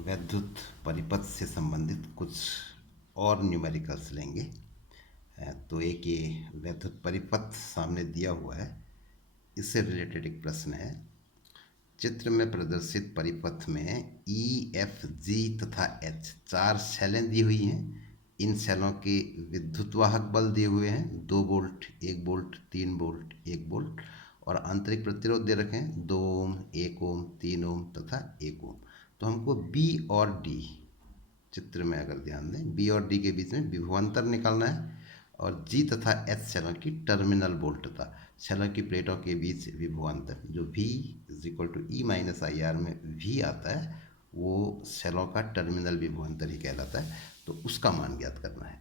वैद्युत परिपथ से संबंधित कुछ और न्यूमेरिकल्स लेंगे। तो एक ये वैद्युत परिपथ सामने दिया हुआ है, इससे रिलेटेड एक प्रश्न है। चित्र में प्रदर्शित परिपथ में ई, एफ, जी तथा एच 4 सेलें दी हुई हैं। इन सेलों के विद्युतवाहक बल दिए हुए हैं 2 वोल्ट, 1 वोल्ट, 3 वोल्ट, 1 वोल्ट, और आंतरिक प्रतिरोध दे रखे हैं 2 ओम, 1 ओम, 3 ओम तथा 1 ओम। तो हमको बी और डी, चित्र में अगर ध्यान दें, बी और डी के बीच में विभवांतर निकालना है, और जी तथा एच सेलों की टर्मिनल वोल्टता, सेलों की प्लेटों के बीच विभवांतर जो V is equal to E minus I R में V आता है, वो सेलों का टर्मिनल विभवांतर ही कहलाता है। तो उसका मान ज्ञात करना है।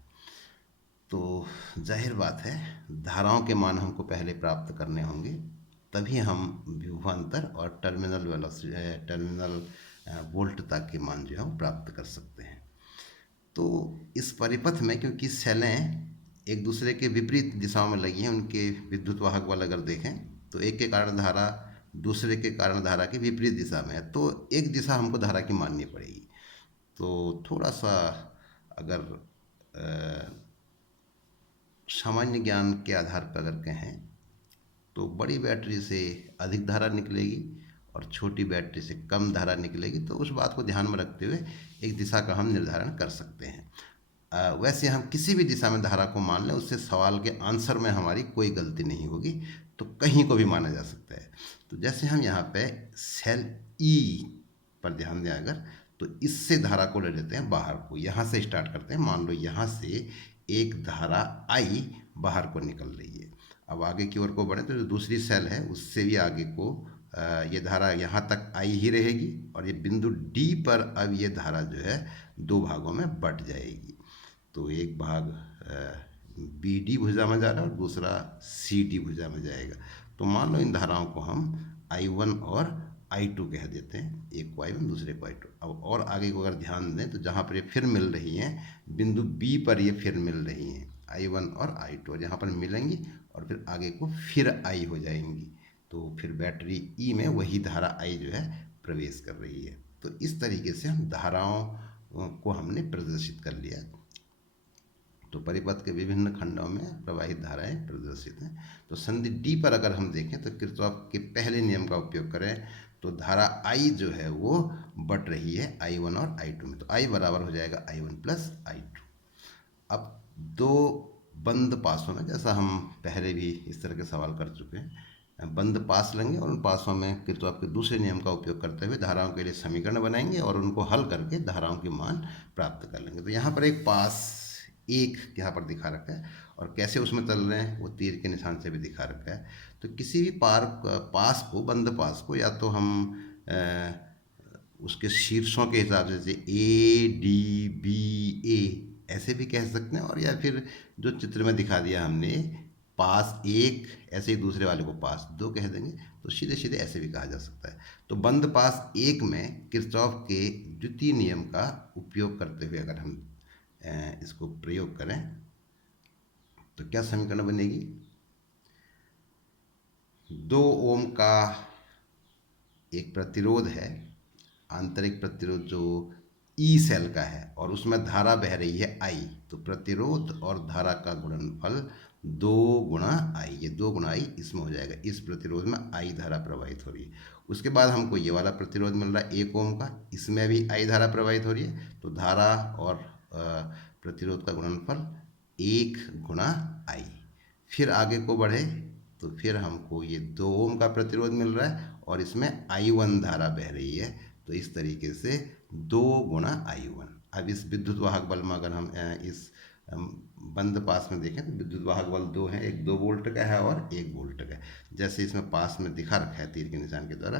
तो जाहिर बात है, धाराओं के मान हमको पहले प्राप्त करने होंगे, तभी हम विभवांतर और टर्मिनल वोल्टता के मान जो है वो प्राप्त कर सकते हैं। तो इस परिपथ में क्योंकि सेलें एक दूसरे के विपरीत दिशाओं में लगी हैं, उनके विद्युत वाहक बल अगर देखें तो एक के कारण धारा दूसरे के कारण धारा के विपरीत दिशा में है, तो एक दिशा हमको धारा की माननी पड़ेगी। तो थोड़ा सा अगर सामान्य ज्ञान के आधार पर अगर कहें तो बड़ी बैटरी से अधिक धारा निकलेगी और छोटी बैटरी से कम धारा निकलेगी। तो उस बात को ध्यान में रखते हुए एक दिशा का हम निर्धारण कर सकते हैं। वैसे हम किसी भी दिशा में धारा को मान लें, उससे सवाल के आंसर में हमारी कोई गलती नहीं होगी, तो कहीं को भी माना जा सकता है। तो जैसे हम यहाँ पे सेल ई पर ध्यान दें अगर, तो इससे धारा को ले लेते हैं बाहर को, यहाँ से स्टार्ट करते हैं। मान लो यहाँ से एक धारा आई बाहर को निकल रही है। अब आगे की ओर को बढ़े तो जो दूसरी सेल है उससे भी आगे को ये धारा यहाँ तक आई ही रहेगी, और ये बिंदु डी पर अब ये धारा जो है 2 भागों में बट जाएगी। तो एक भाग बी डी भुजा में जा रहा है और दूसरा सी डी भुजा में जाएगा। तो मान लो इन धाराओं को हम I1 और I2 कह देते हैं, एक को I1 दूसरे को I2। अब और आगे को अगर ध्यान दें तो जहाँ पर ये फिर मिल रही हैं, बिंदु बी पर ये फिर मिल रही हैं I1 और I2, और यहाँ पर मिलेंगी और फिर आगे को फिर I हो जाएंगी। तो फिर बैटरी ई में वही धारा I जो है प्रवेश कर रही है। तो इस तरीके से हम धाराओं को हमने प्रदर्शित कर लिया। तो परिपथ के विभिन्न खंडों में प्रवाहित धाराएं प्रदर्शित हैं। तो संधि डी पर अगर हम देखें तो किरचॉफ के पहले नियम का उपयोग करें तो धारा I जो है वो बट रही है I1 और I2 में। तो I बराबर हो जाएगा I1 प्लस I2। अब 2 बंद पासों में, जैसा हम पहले भी इस तरह के सवाल कर चुके हैं, बंद पास लेंगे और उन पासों में किरचॉफ के दूसरे नियम का उपयोग करते हुए धाराओं के लिए समीकरण बनाएंगे और उनको हल करके धाराओं के मान प्राप्त कर लेंगे। तो यहाँ पर एक पास एक यहाँ पर दिखा रखा है, और कैसे उसमें चल रहे हैं वो तीर के निशान से भी दिखा रखा है। तो किसी भी पास को, बंद पास को, या तो हम उसके शीर्षों के हिसाब से जैसे ए डी बी ए ऐसे भी कह सकते हैं, और या फिर जो चित्र में दिखा दिया हमने पास एक, ऐसे ही दूसरे वाले को पास 2 कह देंगे। तो सीधे सीधे ऐसे भी कहा जा सकता है। तो बंद पास एक में किरचॉफ के द्वितीय नियम का उपयोग करते हुए अगर हम इसको प्रयोग करें तो क्या समीकरण बनेगी? 2 ओम का एक प्रतिरोध है, आंतरिक प्रतिरोध जो ई सेल का है, और उसमें धारा बह रही है I। तो प्रतिरोध और धारा का गुणनफल 2 गुणा I, ये 2 गुणा I इसमें हो जाएगा। इस प्रतिरोध में I धारा प्रवाहित हो रही है। उसके बाद हमको ये वाला प्रतिरोध मिल रहा है 1 ओम का, इसमें भी I धारा प्रवाहित हो रही है। तो धारा और प्रतिरोध का गुणनफल 1 गुणा I। फिर आगे को बढ़े तो फिर हमको ये 2 ओम का प्रतिरोध मिल रहा है और इसमें I1 धारा बह रही है। तो इस तरीके से 2 गुणा I1। अब इस विद्युत वाहक बल में अगर हम इस बंद पास में देखें तो विद्युत वाहक बल 2 है, एक 2 वोल्ट का है और 1 वोल्ट का है। जैसे इसमें पास में दिखा रखा है तीर के निशान के द्वारा,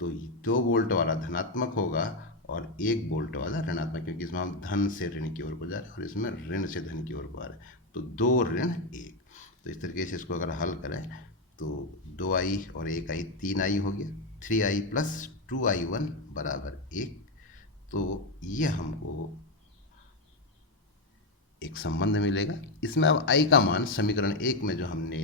तो 2 वोल्ट वाला धनात्मक होगा और 1 वोल्ट वाला ऋणात्मक, क्योंकि इसमें हम धन से ऋण की ओर को जा रहे हैं और इसमें ऋण से धन की ओर को आ रहे हैं। तो 2 ऋण 1। तो इस तरीके से इसको अगर हल करें तो 2I और 1I 3I हो गया, 3I प्लस 2I1 बराबर 1। तो ये हमको एक संबंध मिलेगा। इसमें अब I का मान समीकरण 1 में जो हमने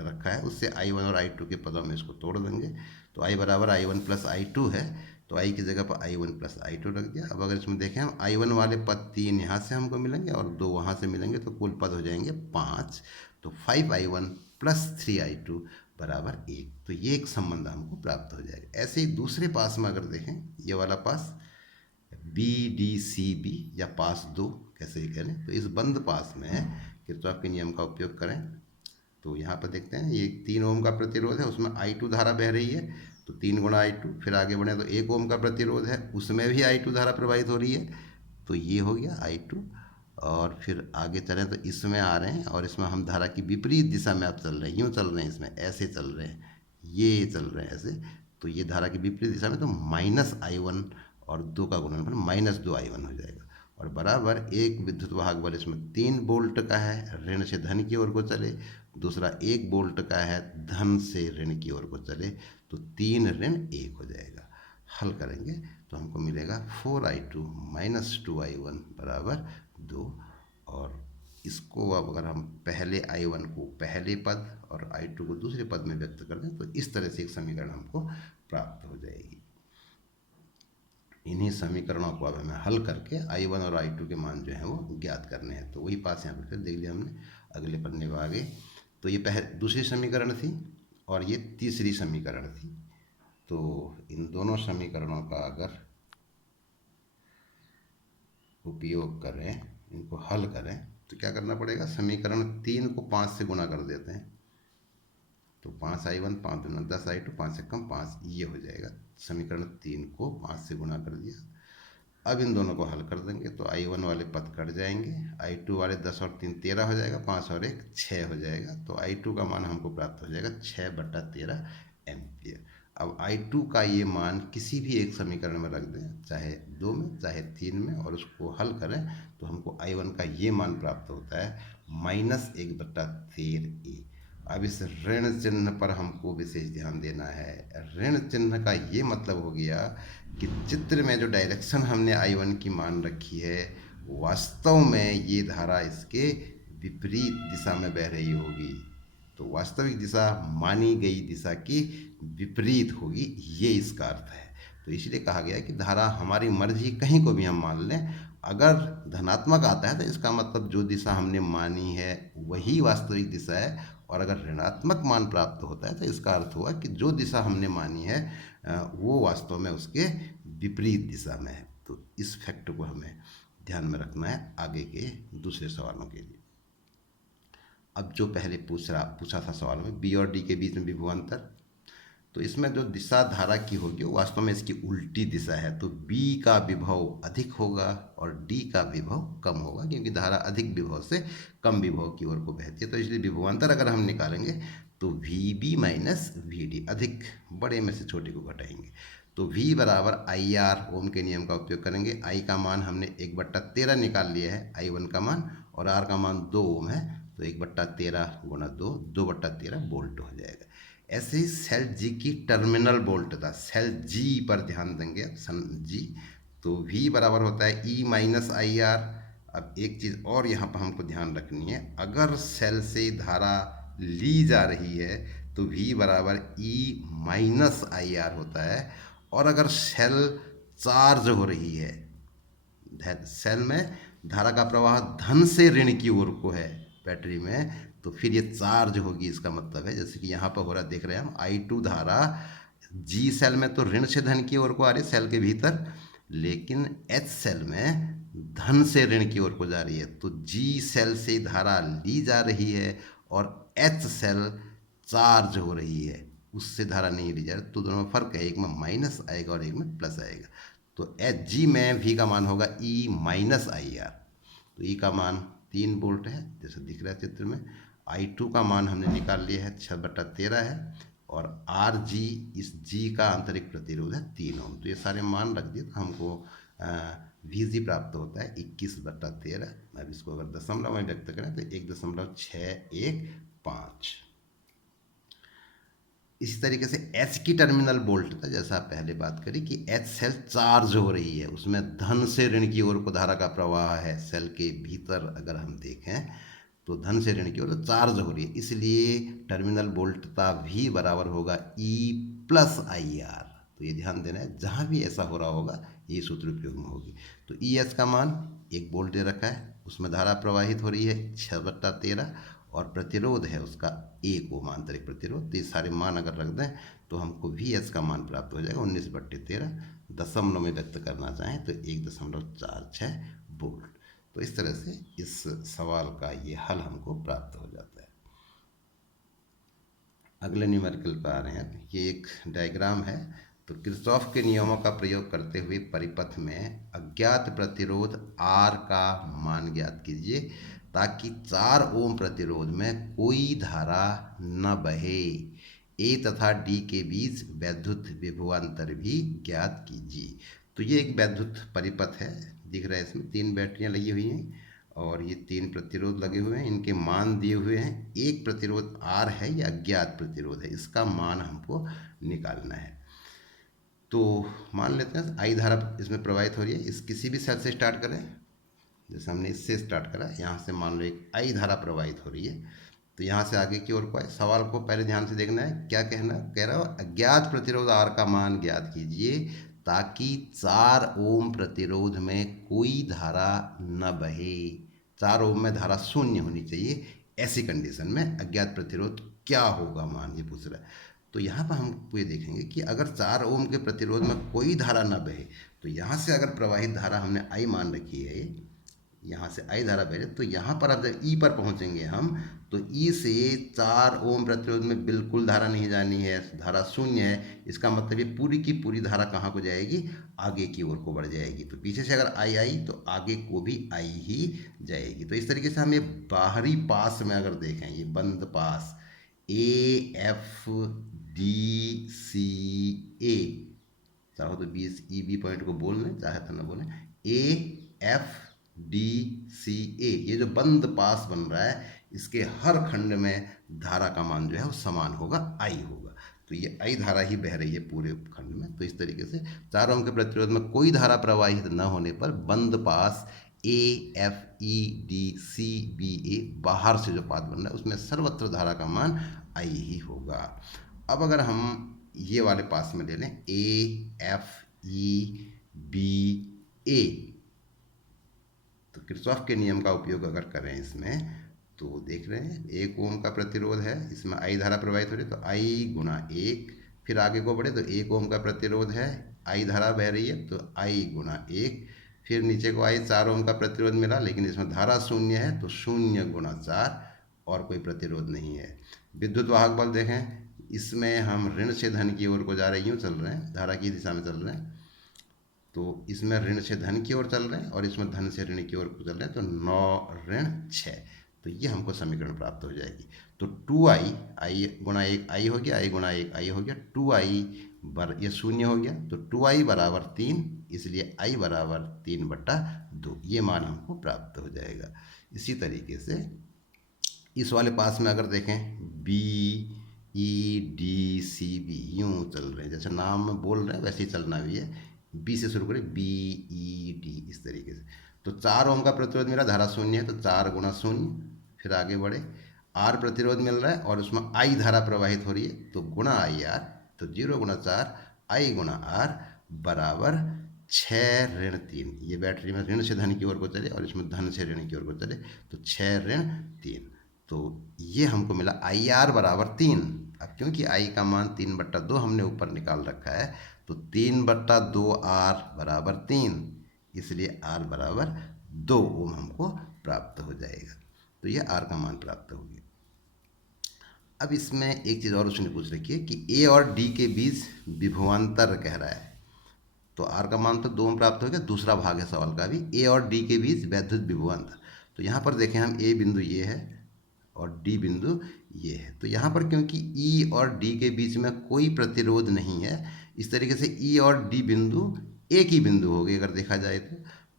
रखा है उससे I1 और I2 के पदों में इसको तोड़ देंगे। तो I बराबर I1 प्लस I2 है। तो तो आई की जगह पर I1 प्लस I2 रख दिया। अब अगर इसमें देखें हम I1 वाले पद 3 यहाँ से हमको मिलेंगे और 2 वहाँ से मिलेंगे, तो कुल पद हो जाएंगे 5। तो 5I1 प्लस 3I2 बराबर 1। तो ये एक संबंध हमको प्राप्त हो जाएगा। ऐसे ही दूसरे पास में अगर देखें, ये वाला पास BDCB या पास 2 कैसे ही करें, तो इस बंद पास में किरचॉफ के नियम का उपयोग करें। तो यहाँ पर देखते हैं ये 3 ओम का प्रतिरोध है, उसमें I2 धारा बह रही है, तो 3 गुणा I2। फिर आगे बढ़े तो 1 ओम का प्रतिरोध है, उसमें भी I2 धारा प्रवाहित हो रही है, तो ये हो गया I2। और फिर आगे चलें तो इसमें आ रहे हैं, और इसमें हम धारा की विपरीत दिशा में अब चल रहे हैं, यूँ चल रहे हैं, इसमें ऐसे चल रहे हैं, ये चल रहे हैं ऐसे। तो ये धारा की विपरीत दिशा में, तो -I1 और 2 का गुणनफल -2I1 हो जाएगा। और बराबर एक विद्युत वाहक बल इसमें 3 वोल्ट का है, ऋण से धन की ओर को चले, दूसरा 1 वोल्ट का है, धन से ऋण की ओर को चले, तो 3 ऋण 1 हो जाएगा। हल करेंगे तो हमको मिलेगा 4I2 - 2I1 बराबर 2। और इसको अब अगर हम पहले I1 को पहले पद और I2 को दूसरे पद में व्यक्त कर दें, तो इस तरह से एक समीकरण हमको प्राप्त हो जाएगी। इन्हीं समीकरणों को अब हमें हल करके I1 और I2 के मान जो हैं वो ज्ञात करने हैं। तो वही पास यहाँ पर फिर देख लिया हमने अगले पन्ने को आगे। तो ये दूसरी समीकरण थी और ये तीसरी समीकरण थी। तो इन दोनों समीकरणों का अगर उपयोग करें, इनको हल करें, तो क्या करना पड़ेगा, समीकरण 3 को 5 से गुणा कर देते हैं, तो 5I1 5 दूना 10I2 5 से कम 5, ये हो जाएगा। समीकरण 3 को 5 से गुणा कर दिया। अब इन दोनों को हल कर देंगे तो I1 वाले पद कट जाएंगे, I2 वाले 10 और 3 13 हो जाएगा, 5 और 1 6 हो जाएगा। तो I2 का मान हमको प्राप्त हो जाएगा 6/13 एम्पियर। अब I2 का ये मान किसी भी एक समीकरण में रख दें, चाहे 2 में चाहे 3 में, और उसको हल करें तो हमको I1 का ये मान प्राप्त होता है -1/13A। अब इस ऋण चिन्ह पर हमको विशेष ध्यान देना है। ऋण चिन्ह का ये मतलब हो गया कि चित्र में जो डायरेक्शन हमने I1 की मान रखी है, वास्तव में ये धारा इसके विपरीत दिशा में बह रही होगी। तो वास्तविक दिशा मानी गई दिशा की विपरीत होगी, ये इसका अर्थ है। तो इसलिए कहा गया कि धारा हमारी मर्जी कहीं को भी हम मान लें, अगर धनात्मक आता है तो इसका मतलब जो दिशा हमने मानी है वही वास्तविक दिशा है, और अगर ऋणात्मक मान प्राप्त होता है तो इसका अर्थ हुआ कि जो दिशा हमने मानी है वो वास्तव में उसके विपरीत दिशा में है। तो इस फैक्ट को हमें ध्यान में रखना है आगे के दूसरे सवालों के लिए। अब जो पहले पूछा था सवाल में बी और डी के बीच में विभवांतर, तो इसमें जो दिशा धारा की होगी वो वास्तव में इसकी उल्टी दिशा है। तो बी का विभव अधिक होगा और डी का विभव कम होगा, क्योंकि धारा अधिक विभव से कम विभव की ओर को बहती है। तो इसलिए विभवांतर अगर हम निकालेंगे तो VB माइनस VD, अधिक बड़े में से छोटे को घटाएंगे, तो V बराबर IR, ओम के नियम का उपयोग करेंगे। I का मान हमने 1/13 निकाल लिया है, I1 का मान, और R का मान 2 ओम है, तो 1/13 गुणा 2, 2/13 वोल्ट हो जाएगा। ऐसे ही सेल जी की टर्मिनल वोल्ट था, सेल जी पर ध्यान देंगे, सन जी, तो V बराबर होता है E माइनस IR। अब एक चीज़ और यहाँ पर हमको ध्यान रखनी है, अगर सेल से धारा ली जा रही है तो V बराबर E माइनस IR होता है, और अगर सेल चार्ज हो रही है, सेल में धारा का प्रवाह धन से ऋण की ओर को है बैटरी में, तो फिर ये चार्ज होगी। इसका मतलब है जैसे कि यहाँ पर हो रहा देख रहे हैं हम, I2 धारा G सेल में तो ऋण से धन की ओर को आ रही है सेल के भीतर, लेकिन H सेल में धन से ऋण की ओर को जा रही है। तो G सेल से धारा ली जा रही है और H सेल चार्ज हो रही है, उससे धारा नहीं ली जा रही। तो दोनों में फर्क है, एक में माइनस आएगा और एक में प्लस आएगा। तो Hg में V का मान होगा E माइनस IR। तो E का मान 3 वोल्ट है जैसे दिख रहा है चित्र में। I2 का मान हमने निकाल लिया है 6/13 है, और Rg, इस G का आंतरिक प्रतिरोध है 3 ओम। तो ये सारे मान रख दिए तो हमको Vg प्राप्त होता है 21/13। अब इसको अगर दशमलव में व्यक्त करें तो 1.615। इसी तरीके से H की टर्मिनल वोल्ट था, जैसा पहले बात करी कि H सेल चार्ज हो रही है, उसमें धन से ऋण की ओर को धारा का प्रवाह है। सेल के भीतर अगर हम देखें तो धन से ऋण की ओर चार्ज हो रही है, इसलिए टर्मिनल वोल्टता V बराबर होगा E प्लस IR। तो तो ये ध्यान देना है, जहाँ भी ऐसा हो रहा होगा ये सूत्र उपयोग में होगी। तो ई एस का मान 1 वोल्ट दे रखा है, उसमें धारा प्रवाहित हो रही है 6/13 और प्रतिरोध है उसका 1 ओम आंतरिक प्रतिरोध। तो ये सारे मान अगर रख दें तो हमको वी एस का मान प्राप्त हो जाएगा 19/13। दशमलव में व्यक्त करना चाहें तो 1.46 वोल्ट। तो इस तरह से इस सवाल का ये हल हमको प्राप्त हो जाता है। अगले न्यूमेरिकल पे आ रहे हैं। ये एक डायग्राम है। तो किरचॉफ के नियमों का प्रयोग करते हुए परिपथ में अज्ञात प्रतिरोध R का मान ज्ञात कीजिए ताकि 4 ओम प्रतिरोध में कोई धारा न बहे। ए तथा डी के बीच वैद्युत विभवांतर भी ज्ञात कीजिए। तो ये एक वैद्युत परिपथ है, दिख रहा है, इसमें 3 बैटरियां लगी हुई हैं और ये 3 प्रतिरोध लगे हुए हैं, इनके मान दिए हुए हैं। एक प्रतिरोध R है, या अज्ञात प्रतिरोध है, इसका मान हमको निकालना है। तो मान लेते हैं आई धारा इसमें प्रवाहित हो रही है। इस किसी भी सेल से स्टार्ट करें, जैसे हमने इससे स्टार्ट करा, यहाँ से मान लो एक आई धारा प्रवाहित हो रही है। तो यहाँ से आगे की ओर को आए। सवाल को पहले ध्यान से देखना है, क्या कहना कह रहा हो, अज्ञात प्रतिरोध R का मान ज्ञात कीजिए ताकि 4 ओम प्रतिरोध में कोई धारा न बहे। 4 ओम में धारा शून्य होनी चाहिए। ऐसी कंडीशन में अज्ञात प्रतिरोध क्या होगा मान, ये पूछ रहा है। तो यहाँ पर हम ये देखेंगे कि अगर 4 ओम के प्रतिरोध में कोई धारा न बहे, तो यहाँ से अगर प्रवाहित धारा हमने आई मान रखी है, यहाँ से आई धारा बह रही, तो यहाँ पर अब जब ई पर पहुँचेंगे हम, तो ई से 4 ओम प्रतिरोध में बिल्कुल धारा नहीं जानी है, धारा शून्य है। इसका मतलब ये पूरी की पूरी धारा कहाँ को जाएगी, आगे की ओर को बढ़ जाएगी। तो पीछे से अगर आई आई तो आगे को भी आई ही जाएगी। तो इस तरीके से हम ये बाहरी पास में अगर देखें, ये बंद पास ए एफ डी सी ए, चाहो तो 20 ई बी पॉइंट को बोल लें, चाहे तो ना बोलें, ए एफ डी सी ए, ये जो बंद पास बन रहा है, इसके हर खंड में धारा का मान जो है वो समान होगा, आई होगा। तो ये आई धारा ही बह रही है पूरे खंड में। तो इस तरीके से 4 ओम के प्रतिरोध में कोई धारा प्रवाहित न होने पर बंद पास A F E D C B A, बाहर से जो पाथ बन रहा है उसमें सर्वत्र धारा का मान आई ही होगा। अब अगर हम ये वाले पास में ले लें, ए एफ ई बी ए, तो किरचॉफ के नियम का उपयोग अगर करें इसमें, तो देख रहे हैं 1 ओम का प्रतिरोध है, इसमें आई धारा प्रवाहित हो रही है, तो आई गुणा 1। फिर आगे को बढ़े तो 1 ओम का प्रतिरोध है, आई धारा बह रही है, तो आई गुणा 1। फिर नीचे को आई 4 ओम का प्रतिरोध मिला, लेकिन इसमें धारा शून्य है, तो 0 गुणा 4, और कोई प्रतिरोध नहीं है। विद्युत वाहक बल देखें, इसमें हम ऋण से धन की ओर को जा रहे, यूँ चल रहे हैं, धारा की दिशा में चल रहे हैं। तो इसमें ऋण से धन की ओर चल रहे हैं और इसमें धन से ऋण की ओर चल रहे हैं, तो 9 ऋण 6। तो ये हमको समीकरण प्राप्त हो जाएगी। तो 2i, आई गुणा 1 आई हो गया, आई गुणा 1 आई हो गया, 2i ये शून्य हो गया, तो 2i बराबर 3, इसलिए i बराबर 3/2, ये मान हमको प्राप्त हो जाएगा। इसी तरीके से इस वाले पास में अगर देखें, B E D C B, यूँ चल रहे हैं, जैसे नाम में बोल रहे हैं वैसे ही चलना भी है। बी से शुरू करें, बी ई डी, इस तरीके से। तो 4 ओम का प्रतिरोध मिला, धारा शून्य है, तो 4 गुणा 0। फिर आगे बढ़े, आर प्रतिरोध मिल रहा है और उसमें आई धारा प्रवाहित हो रही है, तो गुणा आई आर, तो 0 गुणा 4 आई गुणा आर बराबर 6 ऋण 3। ये बैटरी में ऋण से धन की ओर को चले और इसमें धन से ऋण की ओर को चले, तो 6 ऋण 3। तो ये हमको मिला आई आर बराबर 3। अब क्योंकि आई का मान 3/2 हमने ऊपर निकाल रखा है, तो 3/2 आर बराबर 3, इसलिए आर बराबर 2 ओम हमको प्राप्त हो जाएगा। तो यह आर का मान प्राप्त हो गया। अब इसमें एक चीज़ और उसने पूछ रखी है कि ए और डी के बीच विभवांतर कह रहा है। तो आर का मान तो 2 ओम प्राप्त हो गया। दूसरा भाग है सवाल का भी, ए और डी के बीच वैद्युत विभवांतर। तो यहाँ पर देखें हम, ए बिंदु ये है और डी बिंदु ये है। तो यहाँ पर क्योंकि ई और डी के बीच में कोई प्रतिरोध नहीं है, इस तरीके से ई और डी बिंदु एक ही बिंदु हो गए अगर देखा जाए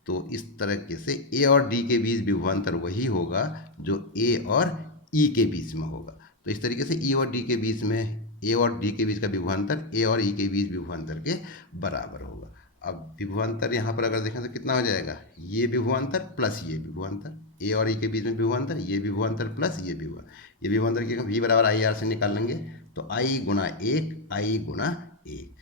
तो इस तरीके से ए और डी के बीच विभवांतर वही होगा जो ए और ई के बीच में होगा। तो इस तरीके से ई और डी के बीच में, ए और डी के बीच का विभवांतर ए और ई के बीच विभवांतर के बराबर होगा। अब विभवांतर यहाँ पर अगर देखें तो कितना हो जाएगा, ये विभवांतर प्लस ये विभवांतर, ए और ई के बीच में विभवांतर, ये विभवांतर प्लस ये विभवांतर की वी बराबर आई आर से निकाल लेंगे, तो आई गुणा 1 आई गुणा 1।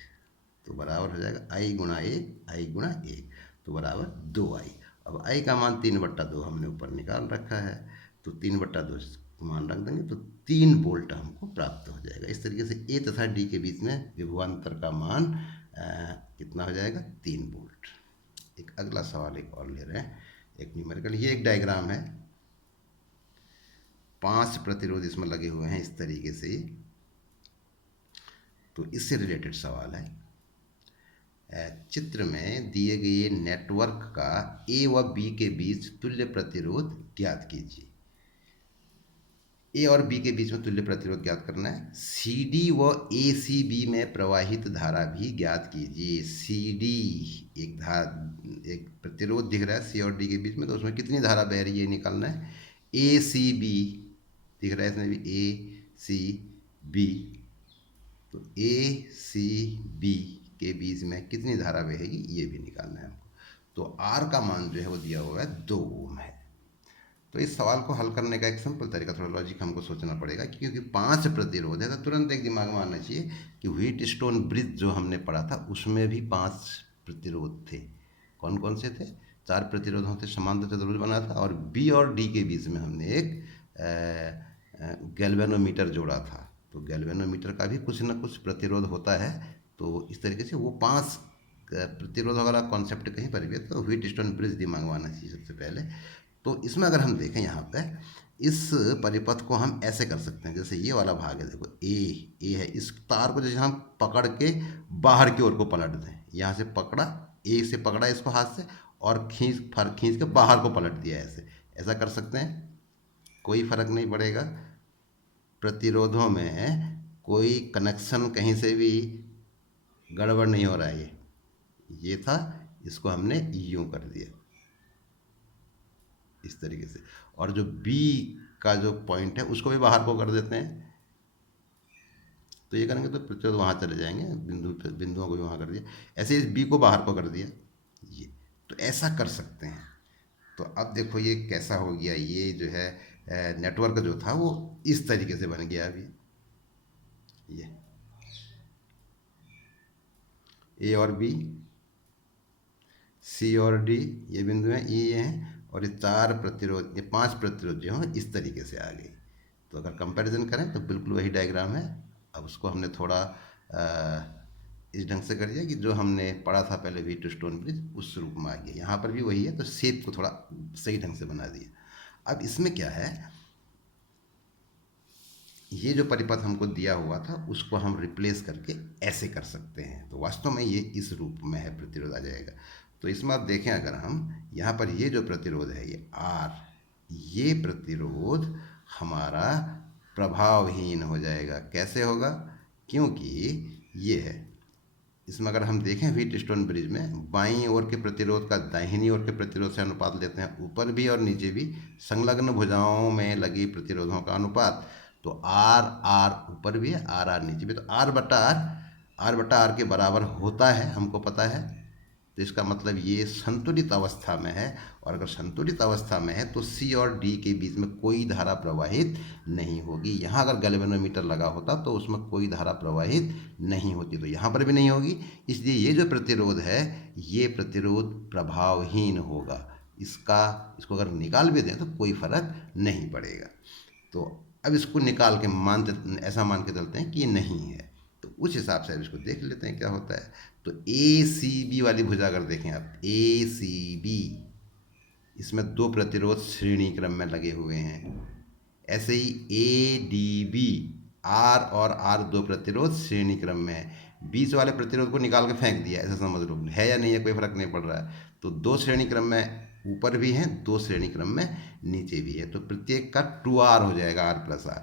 तो बराबर हो जाएगा आई गुणा 1 आई गुणा 1, तो बराबर 2i। अब आई का मान 3/2 हमने ऊपर निकाल रखा है, तो 3/2 मान रख देंगे तो 3 वोल्ट हमको प्राप्त हो जाएगा। इस तरीके से ए तथा डी के बीच में विभवांतर का मान कितना हो जाएगा, 3 वोल्ट। एक अगला सवाल एक और ले रहे हैं, एक न्यूमेरिकल। ये एक डायग्राम है, 5 प्रतिरोध इसमें लगे हुए हैं इस तरीके से। तो इससे रिलेटेड सवाल है, चित्र में दिए गए नेटवर्क का ए व बी के बीच तुल्य प्रतिरोध ज्ञात कीजिए। ए और बी के बीच में तुल्य प्रतिरोध ज्ञात करना है। सी डी व ए सी बी में प्रवाहित धारा भी ज्ञात कीजिए। सी डी एक प्रतिरोध दिख रहा है सी और डी के बीच में, तो उसमें कितनी धारा बह रही है निकालना है। ए सी बी दिख रहा है इसमें भी, ए सी बी, तो ए सी बी के बीच में कितनी धारा बहेगी ये भी निकालना है हमको। तो आर का मान जो है वो दिया हुआ है 2 ओम है। तो इस सवाल को हल करने का एक सिंपल तरीका, थोड़ा लॉजिक हमको सोचना पड़ेगा, क्योंकि 5 प्रतिरोध है तो तुरंत एक दिमाग में आना चाहिए कि व्हीटस्टोन ब्रिज जो हमने पढ़ा था उसमें भी 5 प्रतिरोध थे। कौन कौन से थे, 4 प्रतिरोधों से समांतर चतुर्भुज बना था, और बी और डी के बीच में हमने एक गैल्वेनोमीटर जोड़ा था। तो गैल्वेनोमीटर का भी कुछ न कुछ प्रतिरोध होता है। तो इस तरीके से वो 5 प्रतिरोध वाला कॉन्सेप्ट कहीं पर भी है, तो व्हीटस्टोन ब्रिज दिमाग में आना चाहिए सबसे पहले। तो इसमें अगर हम देखें यहाँ पे, इस परिपथ को हम ऐसे कर सकते हैं, जैसे ये वाला भाग है, देखो ए है, इस तार को जैसे हम पकड़ के बाहर की ओर को पलट दें, यहाँ से पकड़ा, ए से पकड़ा इसको हाथ से और खींच के बाहर को पलट दिया, ऐसा कर सकते हैं, कोई फर्क नहीं पड़ेगा। प्रतिरोधों में कोई कनेक्शन कहीं से भी गड़बड़ नहीं हो रहा है। ये था, इसको हमने यूं कर दिया इस तरीके से, और जो बी का जो पॉइंट है उसको भी बाहर को कर देते हैं। तो ये करेंगे तो प्रतिरोध वहाँ चले जाएंगे, बिंदुओं को भी वहाँ कर दिया, ऐसे इस बी को बाहर को कर दिया ये। तो ऐसा कर सकते हैं। तो अब देखो ये कैसा हो गया, ये जो है नेटवर्क जो था वो इस तरीके से बन गया। अभी ये ए और बी, सी और डी ये बिंदु हैं, ये हैं, और ये 4 प्रतिरोध, ये 5 प्रतिरोध जो हैं इस तरीके से आ गई। तो अगर कंपैरिजन करें तो बिल्कुल वही डायग्राम है। अब उसको हमने थोड़ा इस ढंग से कर दिया कि जो हमने पढ़ा था पहले व्हीटस्टोन ब्रिज उस रूप में आ गया। यहाँ पर भी वही है, तो शेप को थोड़ा सही ढंग से बना दिया। अब इसमें क्या है, ये जो परिपथ हमको दिया हुआ था उसको हम रिप्लेस करके ऐसे कर सकते हैं। तो वास्तव में ये इस रूप में है, प्रतिरोध आ जाएगा। तो इसमें आप देखें, अगर हम यहाँ पर ये जो प्रतिरोध है ये आर, ये प्रतिरोध हमारा प्रभावहीन हो जाएगा। कैसे होगा, क्योंकि ये है, इसमें अगर हम देखें व्हीटस्टोन ब्रिज में बाईं ओर के प्रतिरोध का दाहिनी ओर के प्रतिरोध से अनुपात लेते हैं, ऊपर भी और नीचे भी संलग्न भुजाओं में लगी प्रतिरोधों का अनुपात। तो आर आर ऊपर भी है, आर आर नीचे भी, तो आर बटा आर के बराबर होता है, हमको पता है। तो इसका मतलब ये संतुलित अवस्था में है, और अगर संतुलित अवस्था में है तो सी और डी के बीच में कोई धारा प्रवाहित नहीं होगी। यहाँ अगर गैल्वेनोमीटर लगा होता तो उसमें कोई धारा प्रवाहित नहीं होती, तो यहाँ पर भी नहीं होगी। इसलिए ये जो प्रतिरोध है ये प्रतिरोध प्रभावहीन होगा। इसको अगर निकाल भी दें तो कोई फर्क नहीं पड़ेगा। तो अब इसको निकाल के ऐसा मान के चलते हैं कि ये नहीं है, तो उस हिसाब से अब इसको देख लेते हैं क्या होता है। तो ए सी बी वाली भुजा अगर देखें आप, ए सी बी, इसमें 2 प्रतिरोध श्रेणी क्रम में लगे हुए हैं। ऐसे ही ए डी बी, आर और आर 2 प्रतिरोध श्रेणी क्रम में है। बीच वाले प्रतिरोध को निकाल के फेंक दिया, ऐसा समझ लो, है या नहीं है कोई फर्क नहीं पड़ रहा है। तो 2 श्रेणी क्रम में ऊपर भी हैं, 2 श्रेणी क्रम में नीचे भी है, तो प्रत्येक का 2R हो जाएगा, R प्लस R।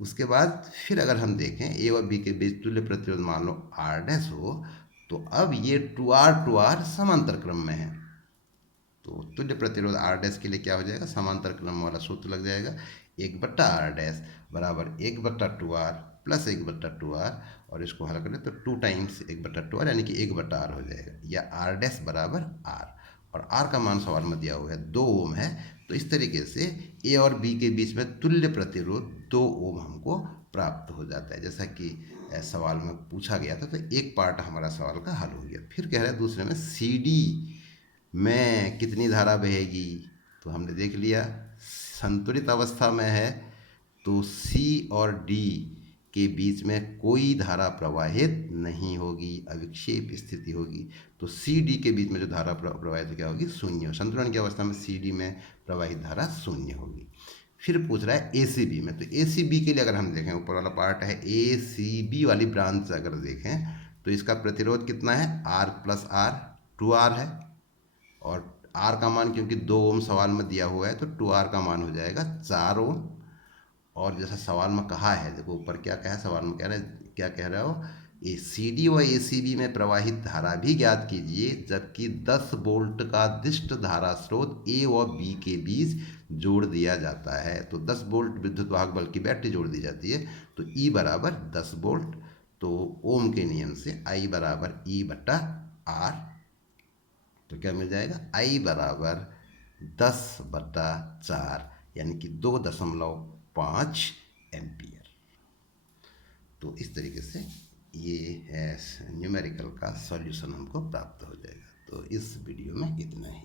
उसके बाद फिर अगर हम देखें ए और बी के बीच तुल्य प्रतिरोध मान लो R डैश हो, तो अब ये 2R समांतर क्रम में है। तो तुल्य प्रतिरोध R डैश के लिए क्या हो जाएगा, समांतर क्रम वाला सूत्र लग जाएगा, 1/R डैश बराबर 1/2R प्लस 1/2R, और इसको हल करें तो 2 टाइम्स 1/2R यानी कि 1/R हो जाएगा, या R डैश बराबर R, और R का मान सवाल में दिया हुआ है 2 ओम है। तो इस तरीके से ए और बी के बीच में तुल्य प्रतिरोध 2 ओम हमको प्राप्त हो जाता है। जैसा कि सवाल में पूछा गया था, तो एक पार्ट हमारा सवाल का हल हो गया। फिर कह रहा है दूसरे में सी डी में कितनी धारा बहेगी, तो हमने देख लिया संतुलित अवस्था में है तो सी और डी के बीच में कोई धारा प्रवाहित नहीं होगी, अविक्षेप स्थिति होगी। तो सी डी के बीच में जो धारा प्रवाहित क्या होगी, शून्य। संतुलन की अवस्था में सी डी में प्रवाहित धारा शून्य होगी। फिर पूछ रहा है ए सी बी में, तो ए सी बी के लिए अगर हम देखें, ऊपर वाला पार्ट है ए सी बी वाली ब्रांच अगर देखें तो इसका प्रतिरोध कितना है, आर प्लस आर, 2R है। और आर का मान क्योंकि 2 ओम सवाल में दिया हुआ है तो 2R का मान हो जाएगा 4 ओम। और जैसा सवाल में कहा है, देखो ऊपर क्या कहा है, सवाल में कह रहे क्या कह रहे हो, ए सी डी व ए सी बी में प्रवाहित धारा भी ज्ञात कीजिए जबकि 10 वोल्ट का दिष्ट धारा स्रोत ए व बी के बीच जोड़ दिया जाता है। तो 10 वोल्ट विद्युत वाहक बल की बैटरी जोड़ दी जाती है, तो ई बराबर 10 वोल्ट। तो ओम के नियम से आई बराबर ई बटा आर, तो क्या मिल जाएगा, आई बराबर 10/4 यानी कि 2.5 एम्पियर। तो इस तरीके से ये न्यूमेरिकल का सॉल्यूशन हमको प्राप्त हो जाएगा। तो इस वीडियो में इतना ही।